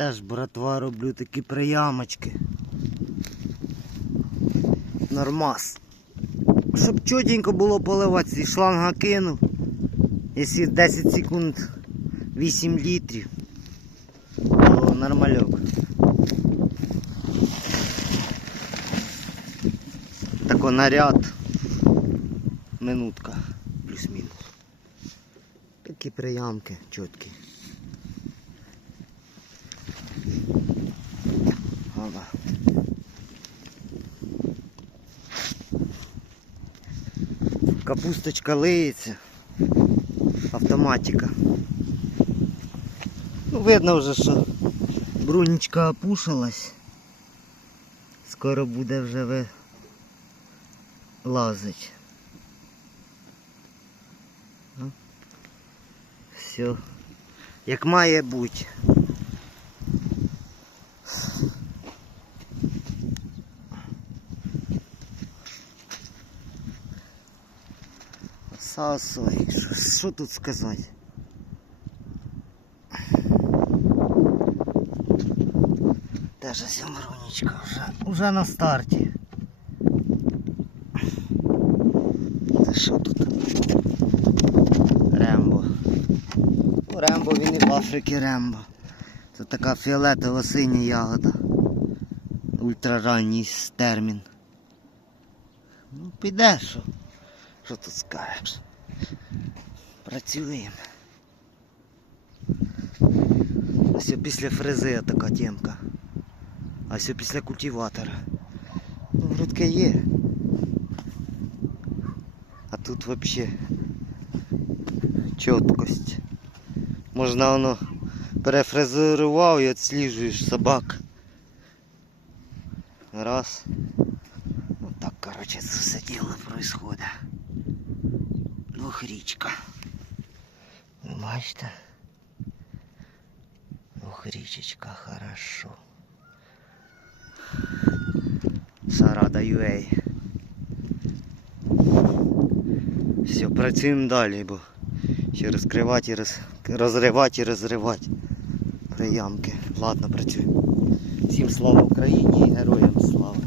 теж, братва, роблю такі приямочки. Нормас. Щоб чотенько було поливати, зі шланга кину. Якщо 10 секунд 8 літрів, то нормальок. Тако наряд. Минутка. Плюс-мінус. Такі приямки чіткі. Ага. Капусточка лиється. Автоматика. Ну, видно вже, що брунечка опушилась. Скоро буде вже ви... лазить. Ну, Все. Як має бути. Сасой, що, тут сказати? Теж сімронічка вже, вже на старті. Це що тут? Рембо. Рембо він і в Африці Рембо. Це така фіолетово синя ягода. Ультраранній термін. Ну, піде що. Що тут скажеш? Працюємо. Ось після фрези така темка. А все після культиватора. Ну, грудка є. А тут вообще чіткость. Можна воно перефрезерував і відсліджуєш собак. Раз. Ну так, короче, це все діло происходит. Двохрічка. Ви бачите? Двохрічечка, хорошо. Сарада UA. Все, працюємо далі, бо ще розкривати і роз... розривати і розривати приямки. Ладно, працюємо. Всім слава Україні і героям слава.